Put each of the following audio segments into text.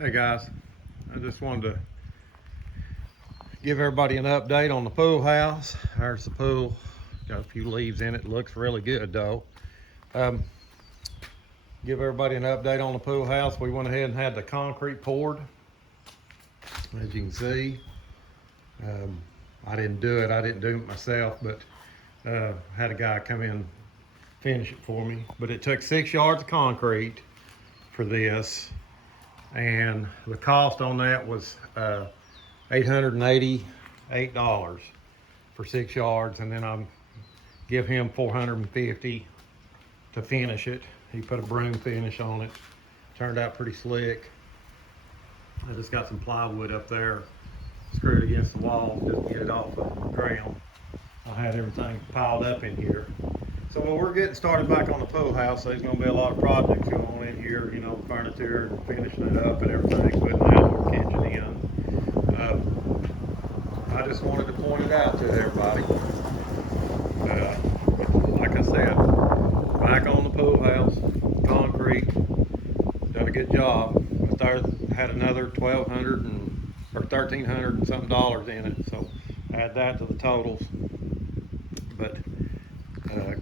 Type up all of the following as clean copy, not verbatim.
Hey guys, I just wanted to give everybody an update on the pool house. There's the pool, got a few leaves in it, looks really good though. Give everybody an update on the pool house. We went ahead and had the concrete poured. As you can see, I didn't do it myself, but had a guy come in finish it for me. But it took 6 yards of concrete for this, and the cost on that was $888 for 6 yards, and then I give him $450 to finish it. He put a broom finish on it. Turned out pretty slick. I just got some plywood up there, screwed against the wall just to get it off the ground. I had everything piled up in here. So when we're getting started back on the pool house, there's going to be a lot of projects going on in here, you know, furniture and finishing it up and everything, putting the outdoor kitchen in. I just wanted to point it out to everybody. Like I said, back on the pool house, concrete, done a good job. I had another $1,300 and something dollars in it, so add that to the totals. But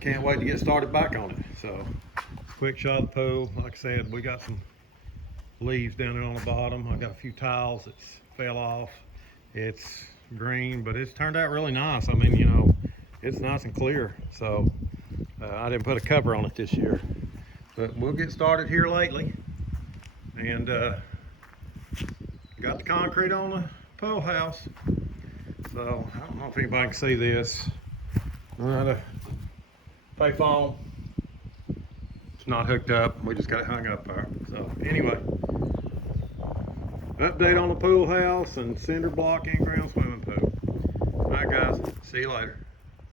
can't wait to get started back on it. So quick shot of the pool. Like I said, we got some leaves down there on the bottom. I got a few tiles that fell off. It's green, but it's turned out really nice. I mean, you know, it's nice and clear. So I didn't put a cover on it this year, but we'll get started here lately. And got the concrete on the pool house. So I don't know if anybody can see this. The pay phone, it's not hooked up. We just got it hung up there. So anyway, update on the pool house and cinder block in-ground swimming pool. All right guys, see you later.